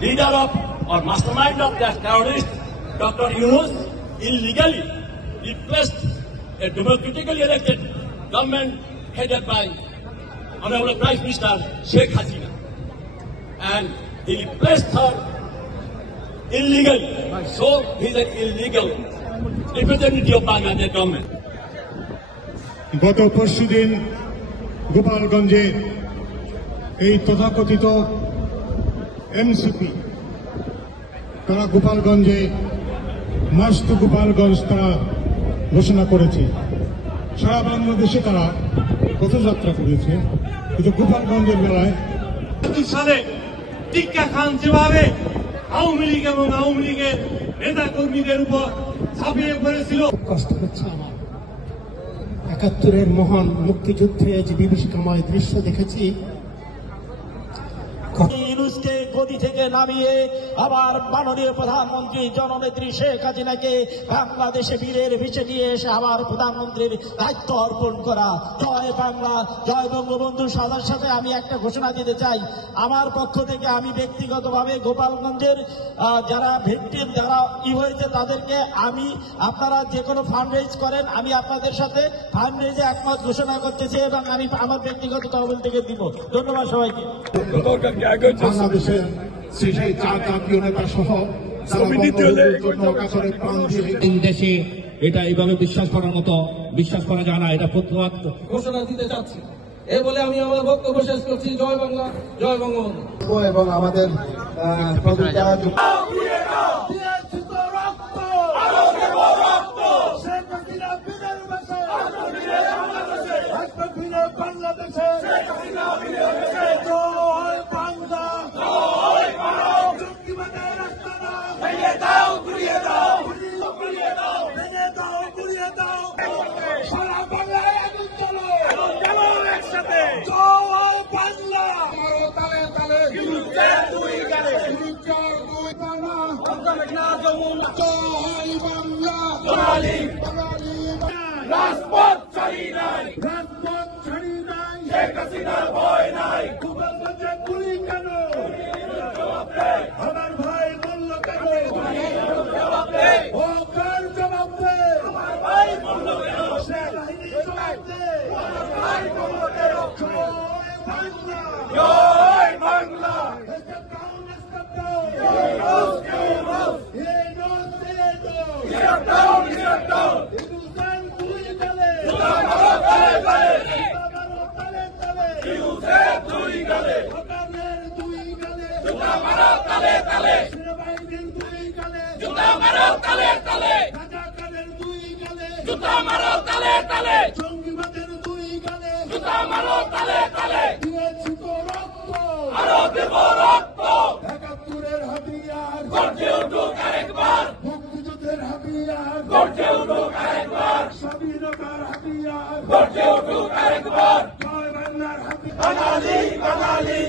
leader of or mastermind of that terrorist, Dr. Yunus, illegally replaced a democratically elected government headed by Honorable Prime Minister Sheikh Hasina. And he replaced her illegally. So he is an illegal representative of Bangladesh government. গত পরশুদিন গোপালগঞ্জে এই তথাকথিত NCP তারা গোপালগঞ্জে March two Gopalganj তারা ঘোষণা করেছে। সারা বাংলাদেশে তারা পথযাত্রা করেছে, কিন্তু গোপালগঞ্জের বেলায় সালে টিক্কা খান যেভাবে আওয়ামী লীগ এবং আওয়ামী লীগের নেতা কর্মীদের উপর ঝাঁপিয়ে পড়েছিল। কষ্ট হচ্ছে আমার। ৭১-এর মহান মুক্তিযুদ্ধে যে বিভীষিকাময় দৃশ্য দেখেছি, ইউনূসকে গদি থেকে নামিয়ে আবার মাননীয় প্রধানমন্ত্রী জননেত্রী শেখ হাসিনাকে বাংলাদেশে বীরের ভিসে নিয়ে এসে আবার প্রধানমন্ত্রীর দায়িত্ব অর্পণ করা। জয় বাংলা, জয় বঙ্গবন্ধু। সাদার সাথে আমি একটা ঘোষণা দিতে চাই, আমার পক্ষ থেকে আমি ব্যক্তিগতভাবে গোপালগঞ্জের যারা ভিকটিম, যারা হয়েছে তাদেরকে আমি, আপনারা যে কোনো ফান্ড রেজ করেন, আমি আপনাদের সাথে ফান্ড রেজে একমত ঘোষণা করতেছি এবং আমি আমার ব্যক্তিগত তহবিল থেকে দিব। ধন্যবাদ সবাইকে। বাংলাদেশের সেই চার জাতীয় নেতা সহ এই দেশে এটা এইভাবে বিশ্বাস করার মতো বিশ্বাস করা যায় না। এটা প্রতিবাদ ঘোষণা দিতে চাচ্ছি। এ বলে আমি আমার বক্তব্য শেষ করছি। জয় বাংলা, জয় বঙ্গবন্ধু। এবং আমাদের রাজপথ ছাড়ি নাই, রাজপথ ছাড়ি নাই, শেখ হাসিনার ভয় নাই। গোপালগঞ্জে গুলি কেন? আমার ভাই বলল কেন? ও কার জবাব দে? আমার ভাই বলল কেন? সেনাবাহিনী জবাব দে। আমার ভাই বলল কেন? জয় বাংলা, জয় Bangla. Step down, step down. Step down, step down. একাত্তরের হাতিয়ার গর্জে উঠুক আরেকবার, মুক্তিযুদ্ধের হাতিয়ার গর্জে উঠুক আরেকবার, স্বাধীনতার হাতিয়ার গর্জে উঠুক আরেকবার, জয় বাংলার হাতিয়ার। বাঙালি বাঙালি